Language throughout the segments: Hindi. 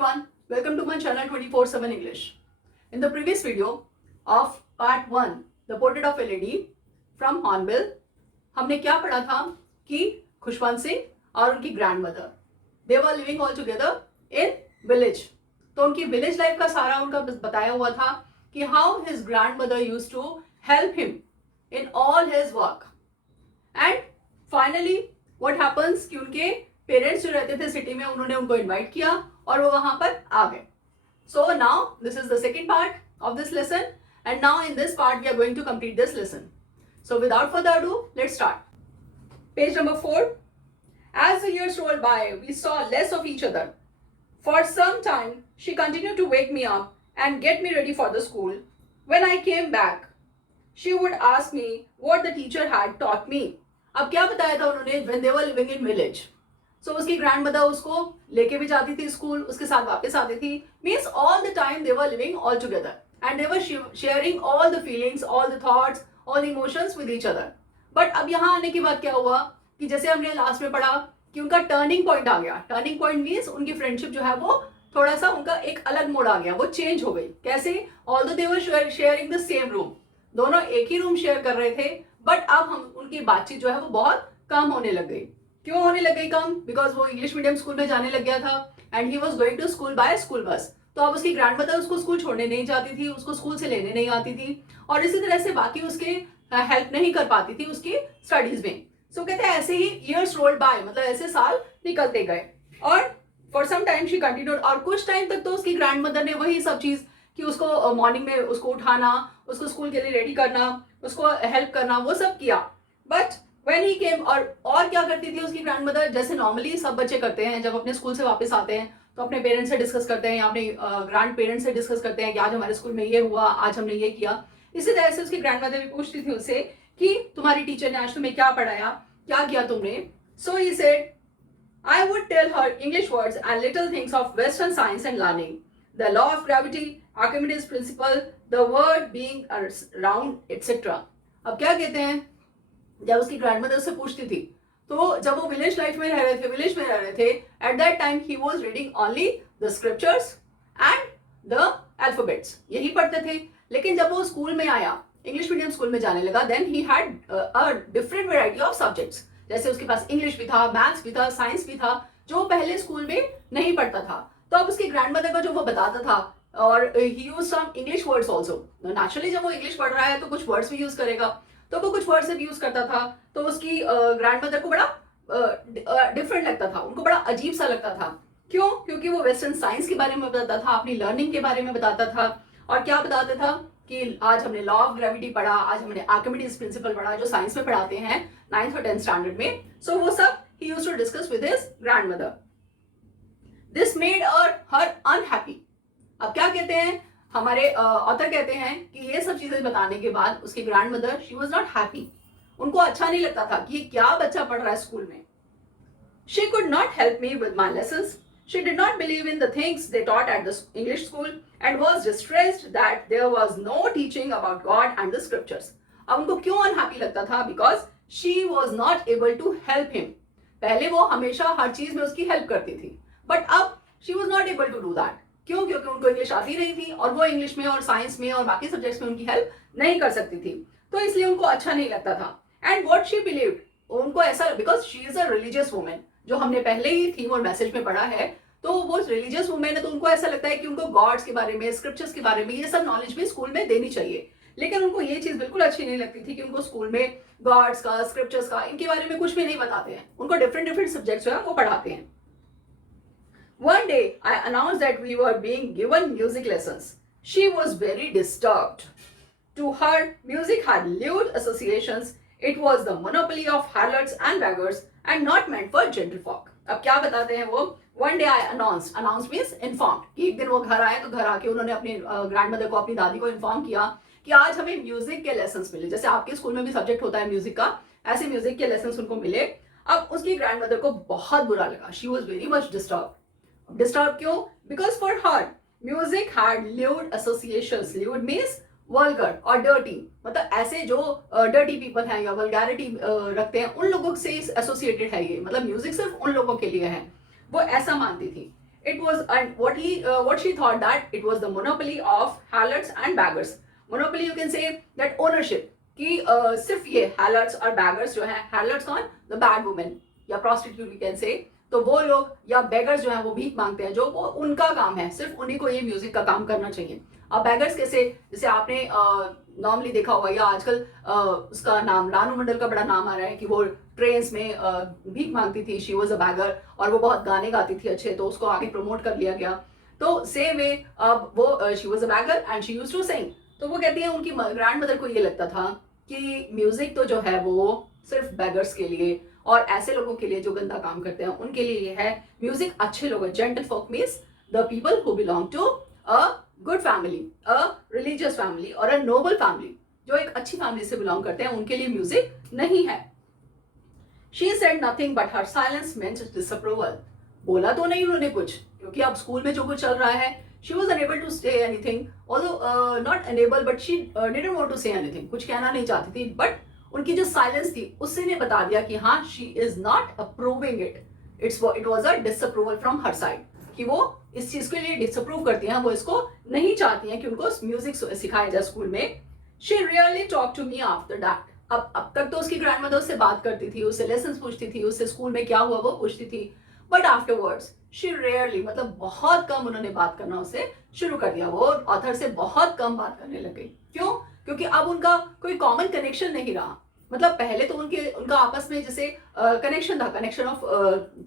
everyone, welcome to my channel 24/7 English. In the previous video of part 1, The Portrait of a Lady from Hornbill, हमने क्या पढ़ा था कि खुशवंत सिंह और उनकी grandmother they were living all together in village. तो उनकी विलेज लाइफ का सारा उनका बताया हुआ था कि how his grandmother used to help him in all his work. And finally what happens कि उनके पेरेंट्स जो रहते थे सिटी में उन्होंने उनको इनवाइट किया और वो वहां पर आ गए. So now this is the second part of this lesson and now in this part we are going to complete this lesson. So without further ado let's start. Page number 4. As the years rolled by, we saw less of each other. For some time, she continued to wake me up and get me ready for the school. When I came back, she would ask me what the teacher had taught me. अब क्या बताया था उन्होंने? When they were living in village. So उसकी grandmother उसको लेके भी जाती थी स्कूल, उसके साथ वापस आती थी. Means all the time they were living all together and they were sharing all the feelings, all the thoughts, all the emotions with each other. But अब यहाँ आने के बाद क्या हुआ कि जैसे हमने लास्ट में पढ़ा कि उनका टर्निंग पॉइंट आ गया. टर्निंग पॉइंट मीन्स उनकी फ्रेंडशिप जो है वो थोड़ा सा उनका एक अलग मोड आ गया, वो चेंज हो गई. कैसे? Although they were sharing the same room, दोनों एक ही रूम शेयर कर रहे थे, बट अब हम उनकी बातचीत जो है वो बहुत कम होने लग गई. क्यों होने लग गई कम? बिकॉज वो इंग्लिश मीडियम स्कूल में जाने लग गया था and he was going to school by school bus. तो अब उसकी ग्रैंडमदर उसको स्कूल छोड़ने नहीं जाती थी, उसको स्कूल से लेने नहीं आती थी और इसी तरह से बाकी उसके हेल्प नहीं कर पाती थी उसकी स्टडीज में. सो कहते हैं ऐसे ही ईयर्स रोल्ड बाय, मतलब ऐसे साल निकलते गए और for some time she continued. और कुछ टाइम तक तो उसकी ग्रैंडमदर ने वही सब चीज कि उसको मॉर्निंग में उसको उठाना, उसको स्कूल के लिए रेडी करना, उसको हेल्प करना, वो सब किया. बट व्हेन ही केम और क्या करती थी उसकी ग्रैंडमदर? जैसे नॉर्मली सब बच्चे करते हैं, जब अपने स्कूल से वापस आते हैं तो अपने पेरेंट्स से डिस्कस करते हैं या अपने ग्रैंड पेरेंट्स से डिस्कस करते हैं कि आज हमारे स्कूल में ये हुआ, आज हमने ये किया. इसी तरह से उसकी ग्रैंडमदर भी पूछती थी उससे कि तुम्हारी टीचर ने आज तुम्हें क्या पढ़ाया, क्या किया तुमने. So he said I would tell her English words and little things of Western science and learning, the law of gravity, Archimedes principle, the world being around, etc. अब क्या कहते हैं, जब उसकी ग्रैंडमदर से पूछती थी तो जब वो विलेज लाइफ में रह रहे थे, at that time he was reading only the scriptures and the alphabets, यही पढ़ते थे. लेकिन जब वो स्कूल में आया, इंग्लिश मीडियम स्कूल में जाने लगा, then he had a different variety of subjects. जैसे उसके पास इंग्लिश भी था, मैथ्स भी था, साइंस भी था, जो पहले स्कूल में नहीं पढ़ता था. तो अब उसकी ग्रैंडमदर का जो वो बताता था और he use some English words also. Naturally जब वो इंग्लिश पढ़ रहा है तो कुछ वर्ड्स भी यूज करेगा, तो वो कुछ वर्ड्स यूज करता था. तो उसकी ग्रैंडमदर को बड़ा डिफरेंट लगता था, उनको बड़ा अजीब सा लगता था. क्यों? क्योंकि वो वेस्टर्न साइंस के बारे में बताता था, अपनी लर्निंग के बारे में बताता था. और क्या बताता था कि आज हमने लॉ ऑफ ग्रेविटी पढ़ा, आज हमने आर्किमिडीज प्रिंसिपल पढ़ा, जो साइंस में पढ़ाते हैं 9th और 10th स्टैंडर्ड में. सो वो सब he used to discuss with his grandmother. This made her unhappy. अब क्या कहते हैं हमारे ऑथर कहते हैं कि ये सब चीजें बताने के बाद उसकी grandmother she was not happy. उनको अच्छा नहीं लगता था कि ये क्या बच्चा पढ़ रहा है स्कूल में. She could not help me with my lessons. She did not believe in the things they taught at the English school and was distressed that there was no teaching about God and the scriptures. अब उनको क्यों अनहैप्पी लगता था? Because she was not able to help him. पहले वो हमेशा हर चीज में उसकी हेल्प करती थी, बट अब she was not able to do that. क्यों? क्योंकि उनको इंग्लिश आती नहीं थी और वो इंग्लिश में और साइंस में और बाकी सब्जेक्ट्स में उनकी हेल्प नहीं कर सकती थी. तो इसलिए उनको अच्छा नहीं लगता था. एंड वॉट शी बिलीव्ड, उनको ऐसा, because she is a religious women, जो हमने पहले ही थीम और मैसेज में पढ़ा है, तो वो रिलीजियस वुमेन है, तो उनको ऐसा लगता है कि उनको गॉड्स के बारे में, स्क्रिप्चर्स के बारे में ये सब नॉलेज भी स्कूल में देनी चाहिए. लेकिन उनको ये चीज बिल्कुल अच्छी नहीं लगती थी कि उनको स्कूल में गॉड्स का, स्क्रिप्चर्स का, इनके बारे में कुछ भी नहीं बताते हैं. उनको डिफरेंट सब्जेक्ट्स जो है वो पढ़ाते हैं. One day I announced that we were being given music lessons. She was very disturbed. To her, music had lewd associations. It was the monopoly of harlots and beggars and not meant for gentlefolk. अब क्या बताते हैं वो? One day I announced means informed, कि एक दिन वो घर आए तो घर आके उन्होंने अपनी ग्रैंडमदर को, अपनी दादी को इन्फॉर्म किया कि आज हमें म्यूजिक के लेसन्स मिले. जैसे आपके स्कूल में भी सब्जेक्ट होता है म्यूजिक का, ऐसे म्यूजिक के लेसन्स उनको मिले. अब उसकी ग्रैंडमदर को बहुत बुरा लगा. She was very much disturb. क्यों? Because for her music had lewd associations. Lewd means vulgar और डर्टी, मतलब ऐसे जो डर्टी पीपल हैं या वल्गैरिटी रखते हैं, उन लोगों से एसोसिएटेड है ये. मतलब म्यूजिक सिर्फ उन लोगों के लिए है, वो ऐसा मानती थी. It was, and what she thought that it was the monopoly of harlots and beggars. Monopoly you can say that ownership कि सिर्फ ये harlots और beggars जो है, harlots कौन, the bad women या prostitute you can say, तो वो लोग या beggars जो है वो भीख मांगते हैं, जो वो उनका काम है, सिर्फ उन्हीं को ये म्यूजिक का काम करना चाहिए. अब beggars कैसे, जैसे आपने नॉर्मली देखा होगा या आजकल उसका नाम रानू मंडल का बड़ा नाम आ रहा है कि वो ट्रेन्स में भीख मांगती थी, शी वॉज अ बैगर, और वो बहुत गाने गाती थी अच्छे, तो उसको आगे प्रमोट कर लिया गया. तो सेम वे अब वो she was a beggar and she used to sing. तो वो कहती है उनकी ग्रैंड मदर को ये लगता था कि म्यूजिक तो जो है वो सिर्फ बैगर्स के लिए और ऐसे लोगों के लिए जो गंदा काम करते हैं उनके लिए ये है. म्यूजिक अच्छे लोग, gentle folk means the people who belong to a good family, a religious family और अ नोबल फैमिली, जो एक अच्छी फैमिली से बिलोंग करते हैं, उनके लिए म्यूजिक नहीं है. She said nothing but her silence meant disapproval. बोला तो नहीं उन्होंने कुछ, क्योंकि अब स्कूल में जो कुछ चल रहा है, she was unable to say anything, although not unable but she didn't want to say anything, कुछ कहना नहीं चाहती थी. बट उनकी जो साइलेंस थी उससे ने बता दिया कि हाँ, she is not approving it, it was a disapproval from her side, कि वो इस चीज के लिए डिसअप्रूव करती हैं, वो इसको नहीं चाहती हैं कि उनको म्यूजिक सिखाया जाए स्कूल में. She rarely talk to me after that. अब तक तो उसकी ग्रैंडमदर उससे बात करती थी, उससे लेसन पूछती थी, उससे स्कूल में क्या हुआ वो पूछती थी, बट आफ्टरवर्ड्स शी रेयरली, मतलब बहुत कम उन्होंने बात करना उससे शुरू कर दिया. वो ऑथर से बहुत कम बात करने लग गई. क्यों? क्योंकि अब उनका कोई कॉमन कनेक्शन नहीं रहा. मतलब पहले तो उनका आपस में जैसे कनेक्शन था, कनेक्शन ऑफ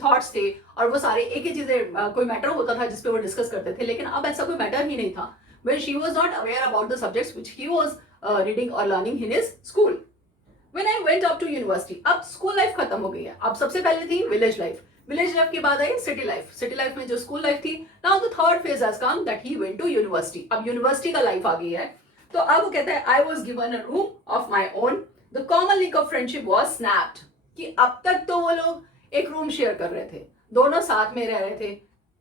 थॉट्स थे, और वो सारे एक ही चीजें, कोई मैटर होता था जिसपे वो डिस्कस करते थे. लेकिन अब ऐसा कोई मैटर ही नहीं था. When she was not aware about the subjects which he was reading और learning in his school. When I went up to university, अब स्कूल लाइफ खत्म हो गई है. अब सबसे पहले थी विलेज लाइफ, विलेज लाइफ के बाद आई सिटी लाइफ, सिटी लाइफ में जो स्कूल लाइफ थी. Now the third phase has come that he went to university. अब यूनिवर्सिटी का लाइफ आ गई है. तो अब वो कहता है I was given a room of my own, the common link of friendship was snapped. कि अब तक तो वो लोग एक रूम शेयर कर रहे थे, दोनों साथ में रह रहे थे,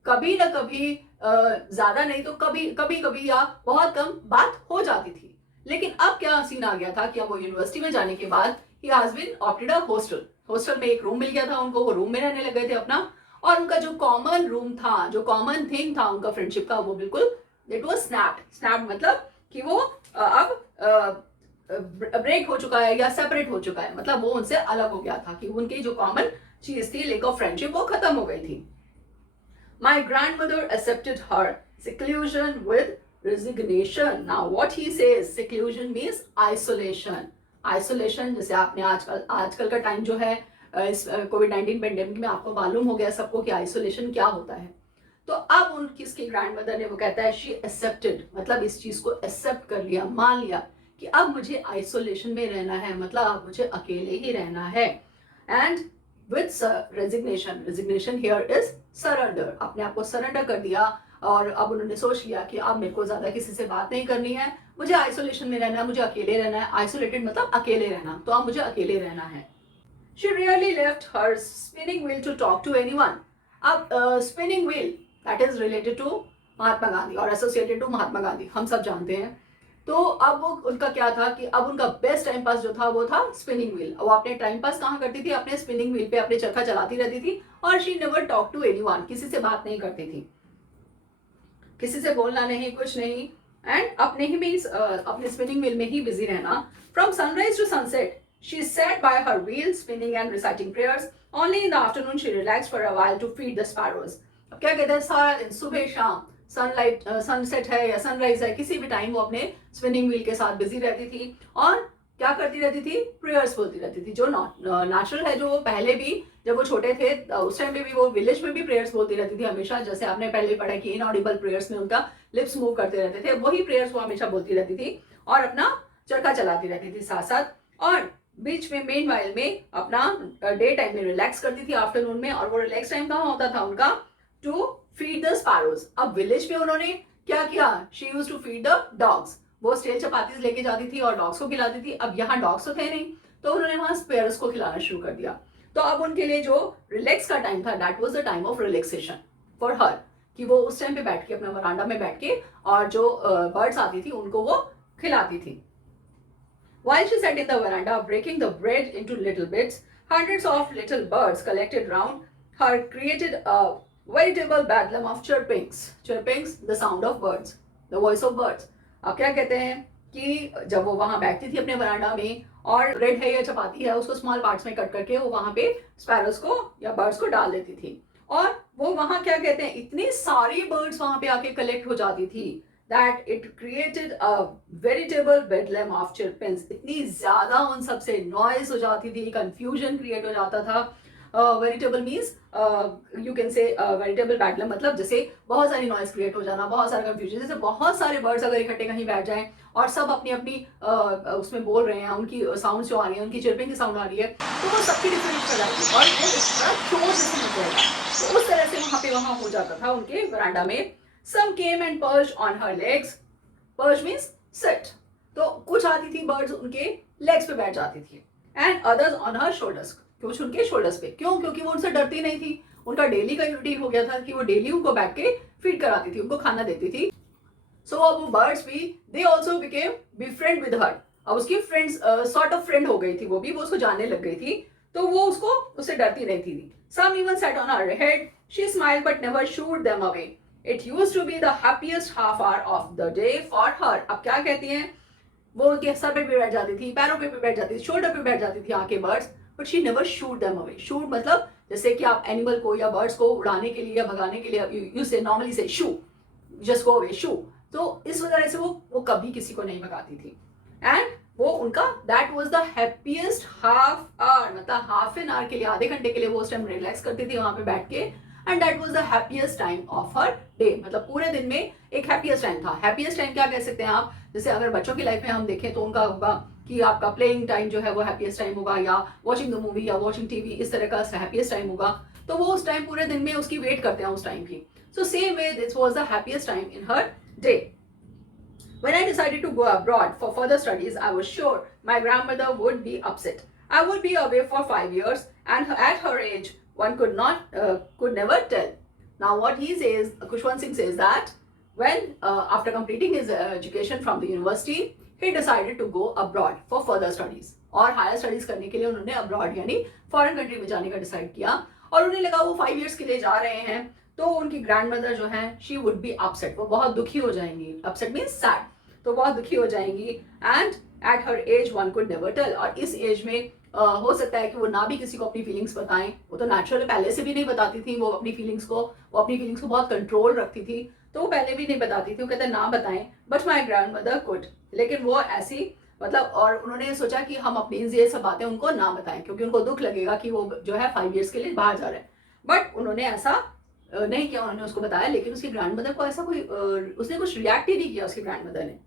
कभी ना कभी ज्यादा नहीं तो कभी कभी कभी या बहुत कम बात हो जाती थी. लेकिन अब क्या सीन आ गया था कि अब वो यूनिवर्सिटी में जाने के बाद he has been opted a hostel. Hostel में एक रूम मिल गया था उनको, वो रूम में रहने लग गए थे अपना, और उनका जो कॉमन रूम था, जो कॉमन थिंग था उनका फ्रेंडशिप का, वो बिल्कुल इट वाज स्नैप्ड. स्नैप्ड मतलब कि वो अब ब्रेक हो चुका है या सेपरेट हो चुका है, मतलब वो उनसे अलग हो गया था, कि उनकी जो कॉमन चीज थी, लेक ऑफ फ्रेंडशिप, वो खत्म हो गई थी. My grandmother accepted her seclusion with resignation. Now what he says, seclusion means isolation. Isolation, जैसे आपने आजकल का टाइम जो है, इस कोविड-19 पेंडेमिक में आपको मालूम हो गया सबको कि आइसोलेशन क्या होता है. तो अब उनकी इसकी ग्रैंडमदर ने, वो कहता है शी एक्सेप्टेड, मतलब इस चीज को एक्सेप्ट कर लिया, मान लिया कि अब मुझे आइसोलेशन में रहना है, मतलब अब मुझे अकेले ही रहना है. And with resignation, resignation here is surrender, अपने आप को सरेंडर कर दिया, और अब उन्होंने सोच लिया कि अब मेरे को ज्यादा किसी से बात नहीं करनी है, मुझे आइसोलेशन में रहना है, मुझे अकेले रहना है. आइसोलेटेड मतलब अकेले रहना, तो अब मुझे अकेले रहना है. She rarely left her spinning wheel to talk to anyone. अब spinning wheel that is related to Mahatma Gandhi और associated to महात्मा गांधी, हम सब जानते हैं. तो अब वो उनका क्या था कि अब उनका बेस्ट टाइम पास जो था वो था स्पिनिंग व्हील. वो अपने टाइम पास कहाँ करती थी, अपने स्पिनिंग व्हील पे अपने चरखा चलाती रहती थी, और she never talk to anyone, किसी से बात नहीं करती थी, किसी से बोलना नहीं, कुछ नहीं, एंड अपने ही मीन्स अपने स्पिनिंग व्हील में ही बिजी रहना. From sunrise to sunset she sat by her wheel spinning and reciting prayers. Only in the afternoon she relax for a while to feed the sparrows. अब क्या कहते हैं, सारा दिन सुबह शाम सनलाइट सनसेट है या सनराइज है, किसी भी टाइम वो अपने स्पिनिंग व्हील के साथ बिजी रहती थी, और क्या करती रहती थी, प्रेयर्स बोलती रहती थी. जो नेचुरल है, जो वो पहले भी जब वो छोटे थे उस टाइम पे भी वो विलेज में भी प्रेयर्स बोलती रहती थी हमेशा. जैसे आपने पहले पढ़ा कि इनऑडिबल प्रेयर्स में उनका लिप्स मूव करते रहते थे, वही प्रेयर्स वो हमेशा बोलती रहती थी, और अपना चरखा चलाती रहती थी साथ साथ. और बीच में मेन वाइल में अपना डे टाइम में रिलैक्स करती थी, आफ्टरनून में. और वो रिलैक्स टाइम कहाँ होता था उनका, टू फीड द स्पैरोज. अब विलेज में उन्होंने क्या किया, she used to feed the dogs. वो स्टेल चपातीज लेके जाती थी और डॉग्स को खिलाती थी. अब यहाँ डॉग्स तो थे नहीं, तो उन्होंने वहां स्पैरोज को खिलाना शुरू कर दिया. तो अब उनके लिए जो रिलैक्स का टाइम था, that was the time of relaxation for her, कि वो उस टाइम पे बैठ के अपना वरांडा में बैठ के और जो बर्ड्स आती थी उनको वो खिलाती थी. While she sat in the veranda breaking the bread into little bits, hundreds of little birds collected round her created a veritable bedlam of chirpings. Chirpings, the sound of birds, the voice of birds. अब क्या कहते हैं कि जब वो वहां बैठती थी अपने वरांडा में और ब्रेड है या चपाती है उसको स्मॉल पार्ट्स में कट करके वो वहां पे स्पैरोस को या बर्ड्स को डाल देती थी और वो वहां क्या कहते हैं इतनी सारी बर्ड्स वहां पे आके कलेक्ट हो जाती थी that it created a veritable bedlam of chirpings. इतनी ज्यादा उन सबसे नॉइज हो जाती थी, कंफ्यूजन क्रिएट हो जाता था. Veritable means you can say veritable bedlam मतलब जैसे बहुत सारी नॉइज क्रिएट हो जाना, बहुत सारा कंफ्यूजन, जैसे बहुत सारे बर्ड्स अगर इकट्ठे कहीं बैठ जाएं और सब अपनी अपनी उसमें बोल रहे हैं, उनकी साउंड जो आ रही है, उनकी चिरपिंग की साउंड आ रही है, तो वो सबकी डिफरेंस कर जाती है और बड़ा शोर जैसे मच जाएगा. तो उस तरह से वहां हो जाता था उनके वरांडा में. Some came and perched on her legs. Perch means sit. तो कुछ आती थी बर्ड्स उनके लेग्स पे बैठ जाती थी and others on her shoulders, कुछ उनके शोल्डर्स पे. क्यों? क्योंकि वो उनसे डरती नहीं थी. उनका डेली का रूटीन हो गया था कि वो डेली उनको बैठ के फीड कराती थी, उनको खाना देती थी. सो अब वो बर्ड्स भी they also became befriend with her. अब उसकी फ्रेंड्स सॉर्ट ऑफ फ्रेंड हो गई थी, वो उसको जानने लग गई थी, तो वो उससे डरती नहीं थी. Some even sat on her head. She smiled but never shooed them away. It used to be the happiest half hour of the day for her. अब क्या कहती हैं, वो उनके सर पे बैठ जाती थी, पैरों पे बैठ जाती थी, शोल्डर पे बैठ जाती थी आके birds, but she never shoot them away. Shoot मतलब जैसे कि आप एनिमल को या बर्ड्स को उड़ाने के लिए या भगाने के लिए यू से नॉर्मली से शू, जस्ट गो अवे, शू. तो इस वजह से वो कभी किसी को नहीं भगाती थी. एंड वो उनका that was the happiest half hour, मतलब हाफ एन आवर के लिए, आधे घंटे के लिए वो उस टाइम रिलैक्स करती थी वहां पे बैठ के. And that was the happiest time of her day, मतलब पूरे दिन में एक हैप्पीएस्ट टाइम था. हैप्पीएस्ट टाइम क्या कह सकते हैं आप, जैसे अगर बच्चों की लाइफ में हम देखें तो उनका होगा कि आपका प्लेइंग टाइम जो है वो हैप्पीएस्ट टाइम होगा, या वॉचिंग द मूवी या वॉचिंग टीवी, इस तरह का हैप्पीएस्ट टाइम होगा. तो वो उस टाइम पूरे दिन में उसकी वेट करते हैं उस टाइम की. So same way this was the happiest time in her day. When I decided to go abroad for further studies, I was sure my grandmother would be upset. I would be away for 5 years, and at her age, one could never tell. Now, what he says, Khushwant Singh says that when after completing his education from the university, he decided to go abroad for further studies. और हायर स्टडीज करने के लिए उन्होंने अब्रॉड यानी फॉरेन कंट्री में जाने का डिसाइड किया. और उन्हें लगा वो 5 years के लिए जा रहे हैं, तो उनकी ग्रैंडमदर जो है शी वुड बी अपसेट, वो बहुत दुखी हो जाएंगी. अपसेट मीन्स सैड, तो बहुत दुखी हो जाएंगी. And at her age one could never tell, और इस एज में हो सकता है कि वो ना भी किसी को अपनी फीलिंग्स बताएं. वो तो नेचुरल पहले से भी नहीं बताती थी वो अपनी फीलिंग्स को, बहुत कंट्रोल रखती थी, तो वो पहले भी नहीं बताती थी. वो कहते ना बताएं, but my grand mother could, लेकिन वो ऐसी मतलब, और उन्होंने सोचा कि हम अपनी ये सब बातें उनको ना बताएं क्योंकि उनको दुख लगेगा कि वो जो है 5 years के लिए बाहर जा रहे हैं. बट उन्होंने ऐसा नहीं किया, उन्होंने उसको बताया. लेकिन उसकी ग्रैंडमदर को ऐसा कोई उसने कुछ रिएक्ट ही नहीं किया उसकी ग्रैंडमदर ने.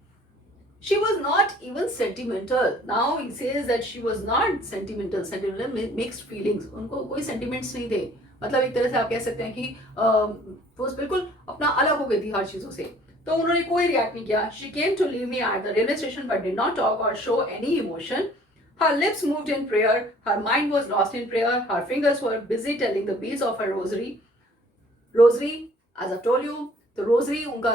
She was not even sentimental. Now he says that she was not sentimental. Sentimental mixed feelings. उनको कोई sentiments नहीं थे. मतलब एक तरह से आप कह सकते हैं कि वो बिल्कुल अपना अलग हो गई थी हर चीजों से. तो उन्होंने कोई रिएक्ट नहीं किया. She came to leave me at the railway station but did not talk or show any emotion. Her lips moved in prayer. Her mind was lost in prayer. Her fingers were busy telling the beads of her rosary. Rosary, as I've told you, तो रोजरी उनका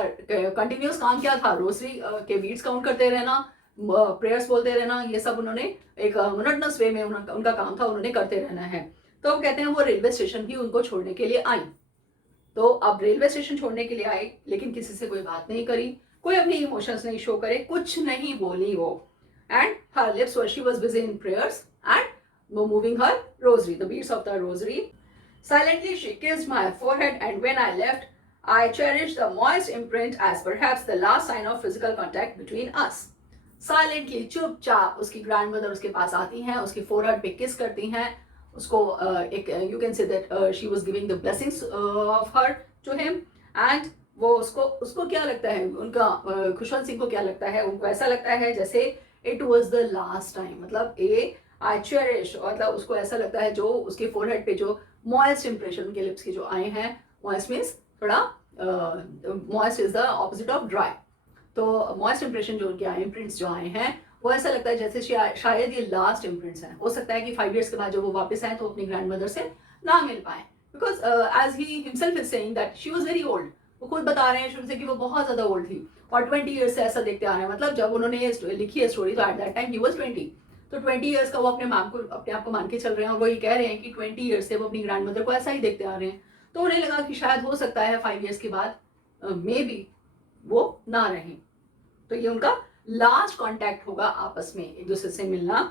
कंटिन्यूस काम क्या था, रोजरी के बीट्स काउंट करते रहना, प्रेयर्स बोलते रहना, ये सब उन्होंने एक मोनोटोनस वे में उनका काम था, उन्होंने करते रहना है. तो वो कहते हैं वो रेलवे स्टेशन भी उनको छोड़ने के लिए आई. तो अब रेलवे स्टेशन छोड़ने के लिए आई, लेकिन किसी से कोई बात नहीं करी, कोई अपनी इमोशंस नहीं शो करे, कुछ नहीं बोली वो. And her lips were she was busy in prayers and moving her rosary, the beads of the rosary. Silently she kissed my forehead, and when I left, I cherished the moist imprint as perhaps the last sign of physical contact between us. Silently, चुपचाप उसकी ग्रैंडमदर उसके पास आती हैं, उसकी फोरहेड पे किस करती हैं, उसको एक you can say that she was giving the blessings of her to him. एंड वो उसको क्या लगता है, उनका खुशवंत सिंह को क्या लगता है, उनको ऐसा लगता है जैसे it was the last time. मतलब आई चेरिश, मतलब उसको ऐसा लगता है जो उसके फोरहेड पे जो मॉइस्ट इंप्रेशन उनके लिप्स के जो आए हैं, मॉइस्ट मीन्स थोड़ा moist is the opposite of dry. तो मॉइस्ट इंप्रेशन जो उनके आए, इम्प्रिंट्स जो आए हैं, वो ऐसा लगता है जैसे शायद ये लास्ट इम्प्रिंट्स हैं. हो सकता है कि 5 years के बाद जब वो वापस आए तो अपनी ग्रैंडमदर से ना मिल पाए, because as he himself is saying that she was very old. वो खुद बता रहे हैं शुरू से कि वो बहुत ज्यादा ओल्ड थी और 20 years से ऐसा देखते आ रहे हैं. मतलब जब उन्होंने ये लिखी है स्टोरी तो at that time he was 20. तो 20 years का वो अपने आप को मान के चल रहे हैं और वो ये कह रहे हैं कि 20 years से वो अपनी ग्रैंडमदर को ऐसा ही देखते आ रहे हैं. तो उन्हें लगा कि शायद हो सकता है 5 years के बाद मे बी वो ना रहें। तो ये उनका लास्ट कॉन्टैक्ट होगा आपस में एक दूसरे से मिलना।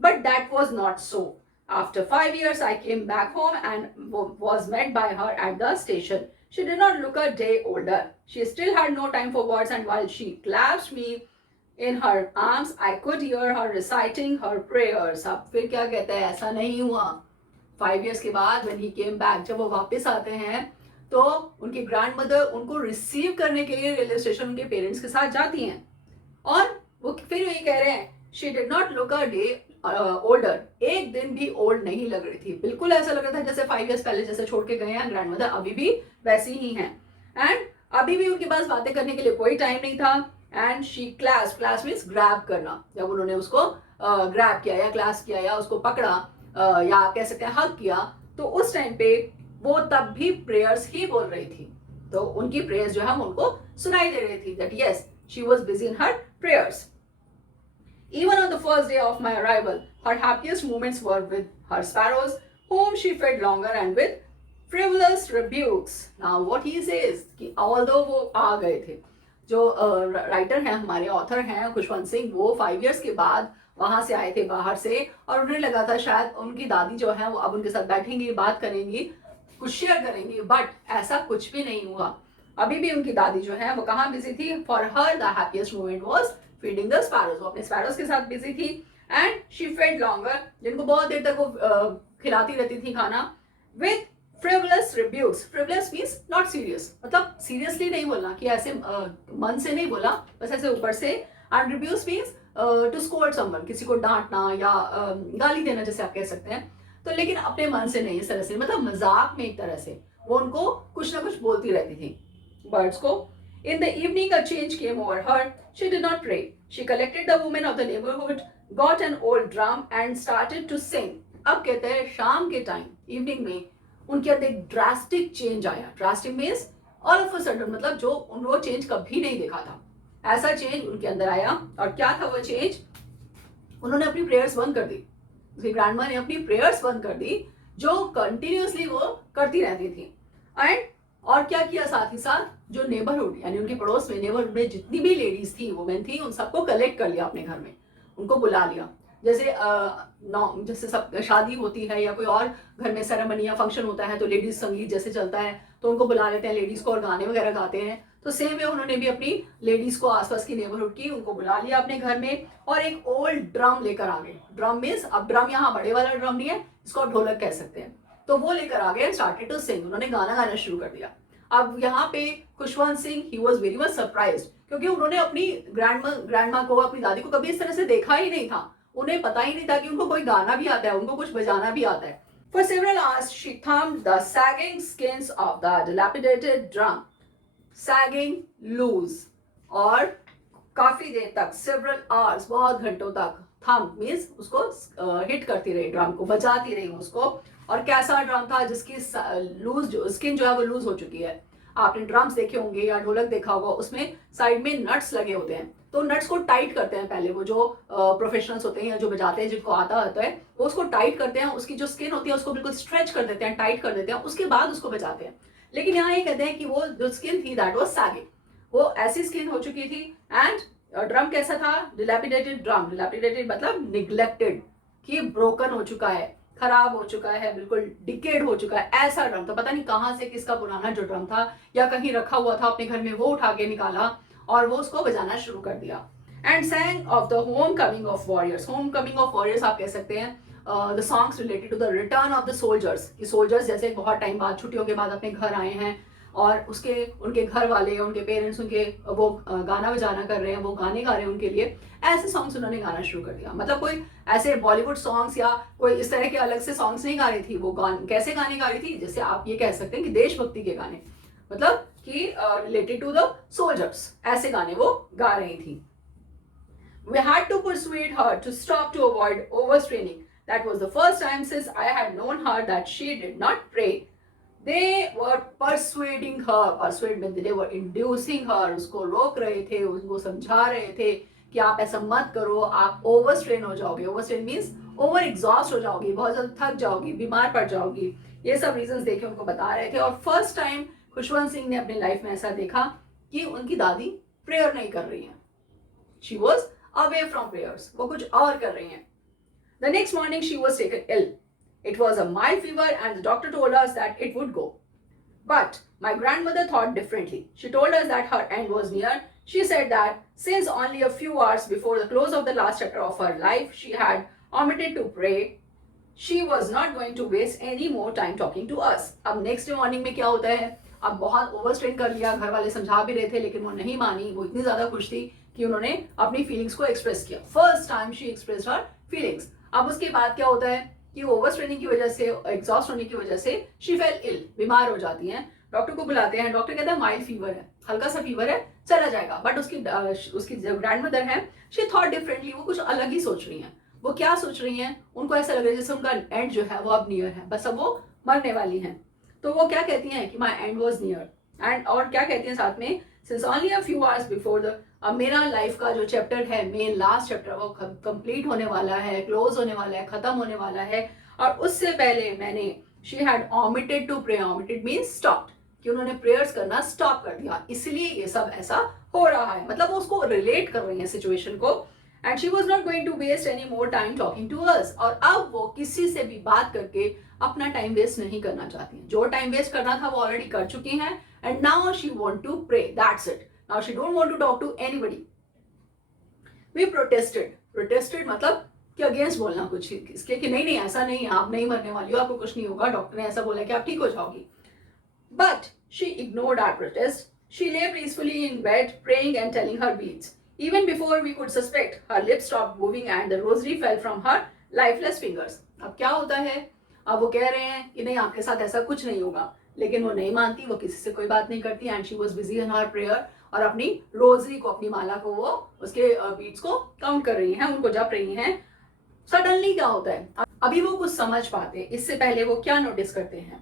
But that was not so. After 5 years, I came back home and was met by her at the station. She did not look a day older. She still had no time for words, and while she clasped me in her arms, I could hear her reciting her prayers. अब फिर क्या कहते हैं, ऐसा नहीं हुआ। 5 years के बाद when he came back, जब वो वापस आते हैं तो उनकी ग्रैंड मदर उनको रिसीव करने के लिए रेलवे स्टेशन उनके पेरेंट्स के साथ जाती हैं और वो फिर वही कह रहे हैं, she did not look a day older, एक दिन भी ओल्ड नहीं लग रही थी। बिल्कुल ऐसा लग रहा था जैसे 5 years पहले जैसे छोड़ के गए हैं ग्रैंड मदर, अभी भी वैसी ही हैं। एंड अभी भी उनके पास बातें करने के लिए कोई टाइम नहीं था। And she class means grab करना, जब उन्होंने उसको ग्रैब किया या क्लास किया या उसको पकड़ा या आप कह सकते हैं हक किया, तो उस टाइम पे वो तब भी प्रेयर्स ही बोल रही थी। तो उनकी प्रेयर्स जो है उनको सुनाई दे रही थी that yes she was busy in her prayers. Even on the first day of my arrival, her happiest moments were with her sparrows, whom she fed longer and with frivolous rebukes. Now what he says कि although वो आ गए थे, जो राइटर हैं हमारे ऑथर हैं खुशवंत सिंह, वो 5 years के बाद वहां से आए थे बाहर से और उन्हें लगा था शायद उनकी दादी जो है वो अब उनके साथ बैठेंगी, बात करेंगी, कुछ शेयर करेंगी, बट ऐसा कुछ भी नहीं हुआ। अभी भी उनकी दादी जो है वो कहाँ बिजी थी। For her the happiest moment was feeding the sparrows, वो अपने स्पैरोज के साथ बिजी थी। एंड शी फेड लॉन्गर, जिनको बहुत देर तक वो खिलाती रहती थी खाना, with frivolous रिब्यूक्स। Frivolous means not serious, मतलब सीरियसली नहीं बोलना कि ऐसे मन से नहीं बोला, बस ऐसे ऊपर से। And rebukes means to scold someone, किसी को डांटना या गाली देना जैसे आप कह सकते हैं। तो लेकिन अपने मन से नहीं, इस तरह से, मतलब मजाक में एक तरह से वो उनको कुछ ना कुछ बोलती रहती थी बर्ड्स को। In the evening, a change came over her. She did not pray. She collected the women of the neighborhood, got an old drum, and started to sing. अब कहते हैं शाम के टाइम, इवनिंग में उनके अंदर एक ड्रास्टिक चेंज आया। Drastic means all of a sudden, मतलब जो वो चेंज कभी नहीं देखा था, ऐसा चेंज उनके अंदर आया। और क्या था वो चेंज? उन्होंने अपनी प्रेयर्स बंद कर दी। उसकी ग्रैंडमा ने अपनी प्रेयर्स बंद कर दी जो कंटिन्यूसली वो करती रहती थी। एंड और क्या किया, साथ ही साथ जो नेबरहुड यानी उनके पड़ोस में, नेबरहुड में जितनी भी लेडीज थी, वुमेन थी, उन सबको कलेक्ट कर लिया अपने घर में, उनको बुला लिया। जैसे सब शादी होती है या कोई और घर में सेरेमनी या फंक्शन होता है तो लेडीज संगीत जैसे चलता है तो उनको बुला लेते हैं लेडीज को और गाने वगैरह गाते हैं। तो सेम वे उन्होंने भी अपनी लेडीज को, आसपास की नेबरहुड की, उनको बुला लिया अपने घर में और एक ओल्ड ड्रम लेकर आ गए। ड्रम मीन्स, अब ड्रम यहाँ बड़े वाला ड्रम नहीं है, इसको आप ढोलक कह सकते हैं। तो वो लेकर आ गए, स्टार्टेड टू सिंग, उन्होंने गाना गाना शुरू कर दिया। अब यहाँ पे Khushwant Singh he was very much surprised, क्योंकि उन्होंने अपनी ग्रैंडमा को, अपनी दादी को कभी इस तरह से देखा ही नहीं था। उन्हें पता ही नहीं था कि उनको कोई गाना भी आता है, उनको कुछ बजाना भी आता है। For several hours she thumbed the sagging skins of the dilapidated drum, sagging loose, और काफी देर तक, several hours, बहुत घंटों तक, थम मीन्स उसको हिट करती रही, ड्रम को बजाती रही उसको। और कैसा ड्रम था जिसकी लूज जो स्किन जो है वो लूज हो चुकी है। आपने ड्रम्स देखे होंगे या ढोलक देखा होगा, उसमें साइड में नट्स लगे होते हैं, तो नट्स को टाइट करते हैं पहले वो जो प्रोफेशनल्स होते हैं या जो बजाते हैं, जिनको आता होता है, वो उसको टाइट करते हैं, उसकी जो स्किन होती है उसको बिल्कुल स्ट्रेच कर देते हैं, टाइट कर देते हैं, उसके बाद उसको बजाते हैं। लेकिन यहाँ ये कहते हैं कि वो जो स्किन थी दैट वाज सैगिंग, वो ऐसी स्किन हो चुकी थी। एंड ड्रम कैसा था? डिलैपिडेटेड ड्रम, डिलैपिडेटेड मतलब निग्लेक्टेड, कि ब्रोकन हो चुका है, खराब हो चुका है, बिल्कुल डिकेड हो चुका है, ऐसा ड्रम था। पता नहीं कहाँ से किसका पुराना जो ड्रम था या कहीं रखा हुआ था अपने घर में, वो उठा के निकाला और वो उसको बजाना शुरू कर दिया। And sang of the home coming of warriors, home coming of warriors आप कह सकते हैं the songs related to the return of the soldiers, कि सोल्जर्स जैसे बहुत टाइम बाद, छुट्टियों के बाद अपने घर आए हैं और उसके उनके घर वाले, उनके पेरेंट्स उनके वो गाना बजाना कर रहे हैं, वो गाने गा रहे हैं उनके लिए, ऐसे सॉन्ग्स उन्होंने गाना शुरू कर दिया। मतलब कोई ऐसे बॉलीवुड सॉन्ग्स या कोई इस तरह के अलग से सॉन्ग्स नहीं गा रही थी वो। कैसे गाने गा रही थी? जैसे आप ये कह सकते हैं कि देशभक्ति के गाने, मतलब कि रिलेटेड टू द सोल्जर्स, ऐसे गाने वो गा रही थी। We had to persuade her to stop to avoid overstraining. That was the first time since I had known her that she did not pray. They were persuading her. Persuade means they were inducing her. उसको रोक रहे थे, उसको समझा रहे थे कि आप ऐसा मत करो, आप ओवरस्ट्रेन हो जाओगे। ओवरस्ट्रेन मीन्स ओवर एग्जॉस्ट हो जाओगी, बहुत ज़्यादा थक जाओगी, बीमार पड़ जाओगी, ये सब रीजंस देके उनको बता रहे थे। और फर्स्ट टाइम खुशवंत सिंह ने अपनी लाइफ में ऐसा देखा कि उनकी दादी प्रेयर नहीं कर रही हैं। She was away from prayers, वो कुछ और कर रही हैं। The next morning she was taken ill. It was a mild fever and the doctor told us that it would go. But my grandmother thought differently. She told us that her end was near. She said that since only a few hours before the close of the last chapter of her life she had omitted to pray, she was not going to waste any more time talking to us. अब नेक्स्ट डे मॉर्निंग में क्या होता है, अब बहुत ओवरस्ट्रेन कर लिया, घर वाले समझा भी रहे थे लेकिन वो नहीं मानी। वो इतनी ज़्यादा खुश थी कि उन्होंने अपनी फीलिंग्स को एक्सप्रेस किया। First time she express her feelings. अब उसके बाद क्या होता है कि ओवर स्ट्रेनिंग की वजह से, एग्जॉस्ट होने की वजह से शी फेल इल, बीमार हो जाती हैं। डॉक्टर को बुलाते हैं, डॉक्टर कहता है माइल्ड फीवर है, हल्का सा फीवर है, चला जाएगा। बट उसकी जो ग्रैंड मदर है, शी थॉट डिफरेंटली, वो कुछ अलग ही सोच रही हैं। वो क्या सोच रही हैं, उनको ऐसा लग रहा है जैसे उनका एंड जो है वो अब नियर है, बस अब वो मरने वाली हैं। तो वो क्या कहती हैं कि माई एंड वॉज नियर। एंड और क्या कहती हैं साथ में, since only a few hours before the, अब मेरा लाइफ का जो चैप्टर है, मेन लास्ट चैप्टर, वो कंप्लीट होने वाला है, क्लोज होने वाला है, खत्म होने वाला है। और उससे पहले मैंने, she had omitted to pray, omitted means stopped, कि उन्होंने प्रेयर्स करना स्टॉप कर दिया, इसलिए ये सब ऐसा हो रहा है। मतलब वो उसको रिलेट कर रही है सिचुएशन को। And she was not going to waste any more time talking to us. और अब वो किसी से भी बात करके अपना टाइम वेस्ट नहीं करना चाहती हैं। जो टाइम वेस्ट करना था वो ऑलरेडी कर चुकी हैं। And now she want to pray, that's it. Now she don't want to talk to anybody. We protested मतलब कि अगेंस्ट बोलना कुछ इसके कि नहीं नहीं ऐसा नहीं है, आप नहीं मरने वाली हो, आपको कुछ नहीं होगा, डॉक्टर ने ऐसा बोला कि आप ठीक हो जाओगी। But she ignored our protest. She lay peacefully in bed praying and telling her beads. Even before we could suspect, her lips stopped moving and the rosary fell from her lifeless fingers. अब क्या होता है, अब वो कह रहे हैं कि नहीं आपके साथ ऐसा कुछ नहीं होगा, लेकिन वो नहीं मानती, वो किसी से कोई बात नहीं करती। And she was busy in her prayer, और अपनी रोजरी को, अपनी माला को, वो उसके बीट्स को काउंट कर रही हैं, उनको जप रही हैं। सडनली क्या होता है, अभी वो कुछ समझ पाते, इससे पहले वो क्या नोटिस करते हैं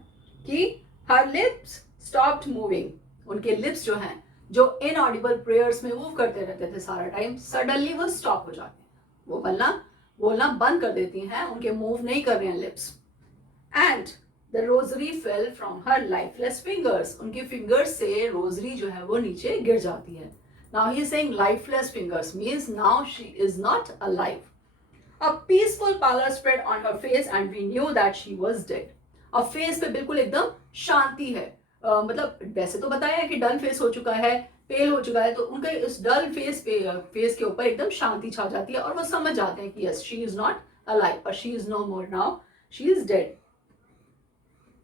कि हर लिप्स स्टॉप्ड मूविंग, उनके लिप्स जो हैं, जो इनऑडिबल प्रेयर्स में मूव करते रहते थे सारा टाइम, सडनली वो स्टॉप हो जाते हैं, वो बोलना बंद कर देती हैं, उनके मूव नहीं कर रहे हैं lips. And the rosary fell from her lifeless fingers, उनके फिंगर्स से रोजरी जो है वो नीचे गिर जाती है। Now he is saying lifeless fingers means now she is not alive. A peaceful pallor spread on her face and we knew that she was dead. अब फेस पे बिल्कुल एकदम शांति है, मतलब वैसे तो बताया है कि डल फेस हो चुका है, पेल हो चुका है, तो उनके इस डल फेस के ऊपर एकदम शांति छा जाती है और वो समझ जाते हैं कि yes she is not alive, but she is no more now, she is dead.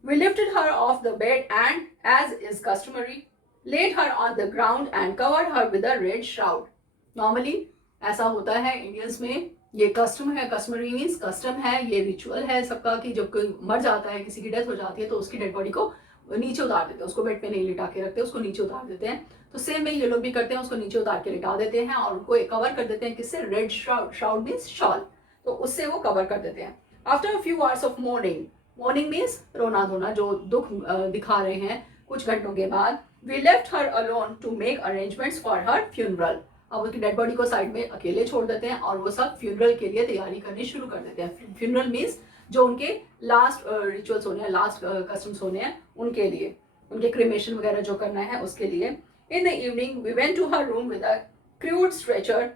We lifted her off the bed and, as is customary, laid her on the ground and covered her with a red shroud. Normally ऐसा होता है इंडियंस में, ये कस्टम है, कस्टमरी मीन्स कस्टम है, ये रिचुअल है सबका कि जब कोई मर जाता है, किसी की डेथ हो जाती है, तो उसकी डेड बॉडी को नीचे उतार देते हैं, उसको बेड पे नहीं लिटा के रखते, उसको नीचे उतार देते हैं। तो सेम में ये लोग भी करते हैं, उसको नीचे उतार के लिटा देते हैं और उनको कवर कर देते हैं किससे, red shroud, shroud means shawl, तो उससे वो कवर कर देते हैं। After a few hours of morning, morning means रोना धोना, जो दुख दिखा रहे हैं, कुछ घंटों के बाद, we left her alone to make arrangements for her funeral. अब उसकी डेड बॉडी को साइड में अकेले छोड़ देते हैं और वो सब फ्यूनरल के लिए तैयारी करनी शुरू कर देते हैं। फ्यूनरल मीन्स जो उनके लास्ट रिचुअल्स होने हैं, लास्ट कस्टम्स होने हैं, उनके लिए, उनके क्रिमेशन वगैरह जो करना है उसके लिए। In the evening we went to her room with a crude stretcher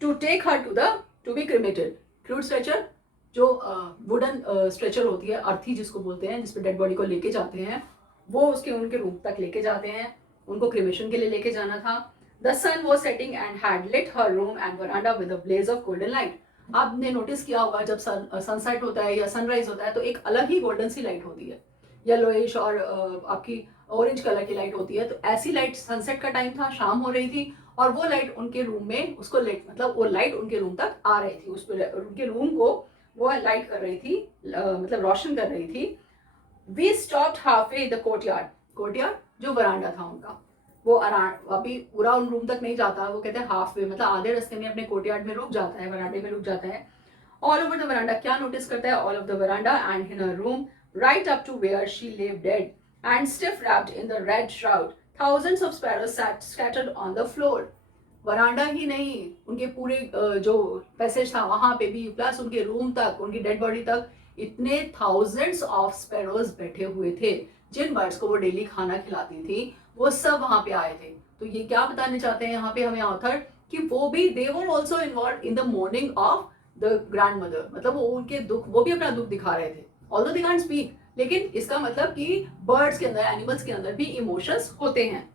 to take her to be cremated. Crude stretcher जो वुडन स्ट्रेचर होती है, अर्थी जिसको बोलते हैं, जिसपे डेड बॉडी को लेके जाते हैं, वो उनके रूम तक लेके जाते हैं, उनको क्रिमेशन के लिए लेके जाना था। The sun was setting and had lit her room and verandah with a blaze of golden light. आपने नोटिस किया होगा जब सनसेट होता है या सनराइज होता है तो एक अलग ही गोल्डन सी लाइट होती है, येलोइश और आपकी ऑरेंज कलर की लाइट होती है। तो ऐसी लाइट, सनसेट का टाइम था, शाम हो रही थी, और वो लाइट उनके रूम में, उसको लाइट मतलब वो लाइट उनके रूम तक आ रही थी, उस पर उनके रूम को वो लाइट कर रही थी, मतलब रोशन कर रही थी। We stopped halfway in the courtyard, courtyard जो वरांडा था उनका, वो अभी पूरा उन रूम तक नहीं जाता, वो कहते हैं हाफ वे, मतलब आधे रास्ते में अपने कोर्टयार्ड में रुक जाता है, वरांडे में रुक जाता है। ऑल ओवर द वरांडा, क्या नोटिस करता है, all of the veranda and in her room right up to where she live dead and stiff wrapped in the red shroud, thousands of sparrows sat scattered on the floor. Veranda ही नहीं, उनके पूरे जो पैसेज था वहां पे भी, प्लस उनके रूम तक, उनकी डेड बॉडी तक इतने थाउजेंड्स ऑफ स्पैरोज बैठे हुए थे जिन बर्ड्स को वो डेली खाना खिलाती थी, वो सब वहां पे आए थे। तो ये क्या बताने चाहते हैं यहाँ पे हमें ऑथर, कि वो भी they were also involve in the mourning of the grand mother, मतलब वो उनके दुख, वो भी अपना दुख दिखा रहे थे, ऑल्दो दे कांट स्पीक, लेकिन इसका मतलब कि बर्ड्स के अंदर, एनिमल्स के अंदर भी इमोशंस होते हैं।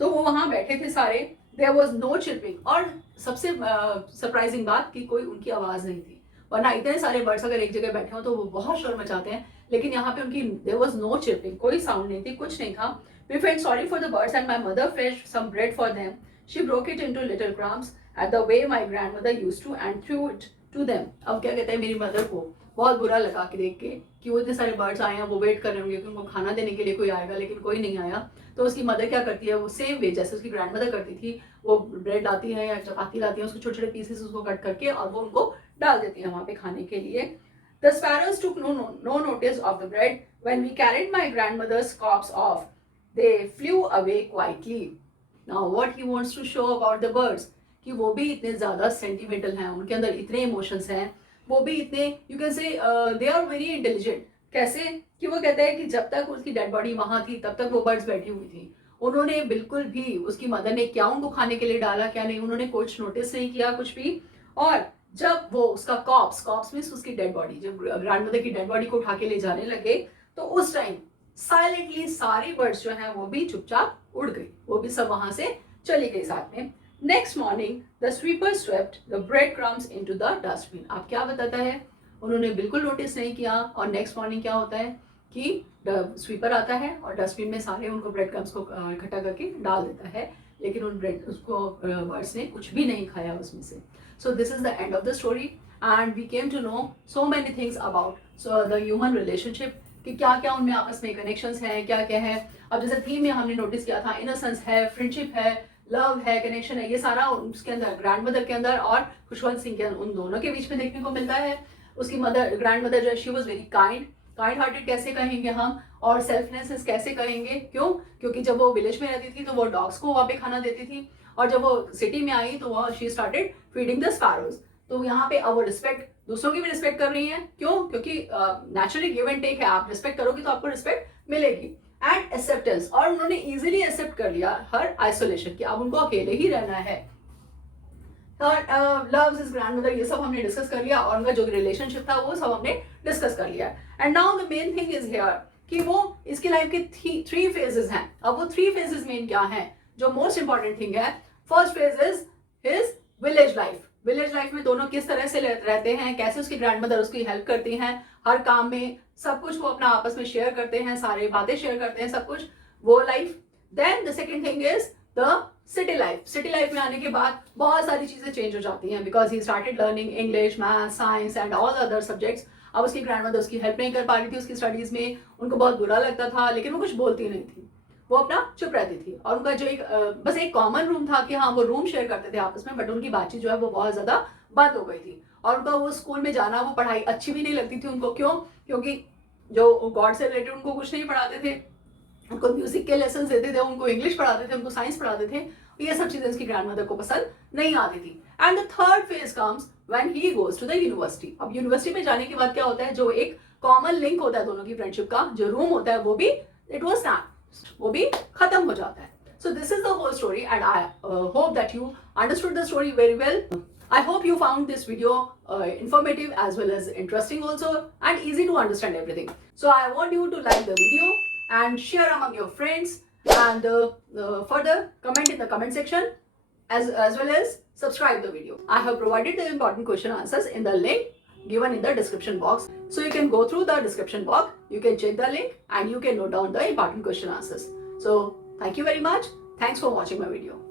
तो वो वहां बैठे थे सारे, देयर वाज नो चिर्पिंग, और सबसे सरप्राइजिंग बात कि कोई उनकी आवाज नहीं थी, वरना इतने सारे बर्ड्स अगर एक जगह बैठे हो तो वो बहुत शोर मचाते हैं, लेकिन यहाँ पे उनकी देयर वाज नो चिर्पिंग, कोई साउंड नहीं थी, कुछ नहीं था। We felt sorry for the birds and my mother fresh some bread for them, she broke it into little crumbs at the way my grandmother used to and threw it to them. अब क्या कहते हैं, मेरी मदर को बहुत बुरा लगा कि देख के कि वो इतने सारे बर्ड्स आए हैं, वो वेट कर रहे होंगे कि उनको खाना देने के लिए कोई आएगा, लेकिन कोई नहीं आया। तो उसकी मदर क्या करती है, वो सेम वे जैसे उसकी ग्रैंड मदर करती थी, वो ब्रेड लाती है या चपाती लाती है, उसको छोटे छोटे पीसेस उसको कट करके और वो उनको डाल देती है वहाँ पे खाने के लिए। The sparrows took no notice of the bread. When we carried my grandmother's corpse off, they flew away quietly. Now what he wants to show about the birds, कि वो भी इतने ज़्यादा सेंटिमेंटल हैं, उनके अंदर इतने इमोशंस हैं, वो भी इतने, यू कैन से दे आर वेरी इंटेलिजेंट। कैसे कि वो कहते हैं कि जब तक उसकी डेड बॉडी वहां थी तब तक वो बर्ड्स बैठी हुई थी, उन्होंने बिल्कुल भी, उसकी मदर ने क्या उनको खाने के लिए डाला क्या नहीं, उन्होंने कुछ नोटिस नहीं किया कुछ भी। और जब वो उसका कॉप्स मीन्स उसकी डेड बॉडी, जब ग्रैंडमदर की डेड बॉडी को उठा के ले जाने लगे, तो उस टाइम साइलेंटली सारी बर्ड्स जो हैं वो भी चुपचाप उड़ गई, वो भी सब वहां से चली गई साथ में। Next morning the sweeper swept the bread crumbs into the dustbin. आप क्या बताता है, उन्होंने बिल्कुल नोटिस नहीं किया, और नेक्स्ट मॉर्निंग क्या होता है कि स्वीपर आता है और डस्टबिन में सारे उनको ब्रेड क्रम्स को इकट्ठा करके डाल देता है, लेकिन उन ब्रेड उसको बर्ड्स ने कुछ भी नहीं खाया उसमें से। So this is the end of the story and we came to know so many things about the human relationship, कि क्या क्या उनमें आपस में कनेक्शंस हैं, क्या क्या है। अब जैसे थीम में हमने नोटिस किया था, इनोसेंस है, फ्रेंडशिप है, लव है, कनेक्शन है, ये सारा उसके अंदर, ग्रैंडमदर के अंदर और खुशवंत सिंह के अंदर, उन दोनों के बीच में देखने को मिलता है। उसकी मदर, ग्रैंडमदर जो है, she was very kind hearted कैसे कहेंगे हम, और सेल्फलेस कैसे कहेंगे, क्यों, क्योंकि जब वो विलेज में रहती थी तो वो डॉग्स को वहाँ पे खाना देती थी, और जब वो सिटी में आई तो वो she started feeding the sparrows. तो यहाँ पे अब वो रिस्पेक्ट, दूसरों की भी रिस्पेक्ट कर रही है, क्यों, क्योंकि नेचुरली गिव एंड टेक है, आप रिस्पेक्ट करोगे तो आपको रिस्पेक्ट मिलेगी। एंड एक्सेप्टेंस, और उन्होंने इजीली एक्सेप्ट कर लिया हर आइसोलेशन, कि अब उनको अकेले ही रहना है। लव्स इज ग्रैंडमदर, ये सब हमने डिस्कस कर लिया, और उनका जो रिलेशनशिप था वो सब हमने डिस्कस कर लिया। And now the main thing is here कि वो इसकी लाइफ के 3 फेजेस हैं। अब वो 3 फेजेस मेन क्या हैं, जो मोस्ट इंपॉर्टेंट थिंग है, first phase is his village life. Village life में दोनों किस तरह से रहते हैं, कैसे उसकी ग्रैंडमदर उसकी हेल्प करती हैं हर काम में, सब कुछ वो अपना आपस में शेयर करते हैं, सारे बातें शेयर करते हैं, सब कुछ, वो life. Then the second thing is the city life. City life में आने के बाद बहुत सारी चीजें चेंज हो जाती हैं, because he started learning English, math, science and all other subjects. अब उसकी ग्रैंडमदर उसकी हेल्प नहीं कर पा रही थी उसकी स्टडीज में, उनको बहुत बुरा लगता था, लेकिन वो कुछ बोलती नहीं थी, वो अपना चुप रहती थी। और उनका जो एक बस एक कॉमन रूम था कि हाँ वो रूम शेयर करते थे आपस में, बट उनकी बातचीत जो है वो बहुत ज्यादा बंद हो गई थी। और उनका वो स्कूल में जाना, वो पढ़ाई अच्छी भी नहीं लगती थी उनको, क्यों, क्योंकि जो गॉड से रिलेटेड उनको कुछ नहीं पढ़ाते थे, उनको म्यूजिक के लेसन देते थे, उनको इंग्लिश पढ़ाते थे, उनको साइंस पढ़ाते थे, ये सब चीजें उसकी ग्रैंडमदर को पसंद नहीं आती थी। And the third phase comes when he goes to the university. अब यूनिवर्सिटी में जाने के बाद क्या होता है, जो एक कॉमन लिंक होता है दोनों की फ्रेंडशिप का, जो रूम होता है वो भी, इट वाज स्नैप्ड, वो भी खत्म हो जाता है। So this is the whole story, and I hope that you understood the story very well. I hope you found this video informative as well as interesting also, and easy to understand everything. So I want you to like the video and share among your friends, and further comment in the comment section, as well as subscribe the video. I have provided the important question answers in the link given in the description box, so you can go through the description box, you can check the link, and you can note down the important question answers. So thank you very much. Thanks for watching my video.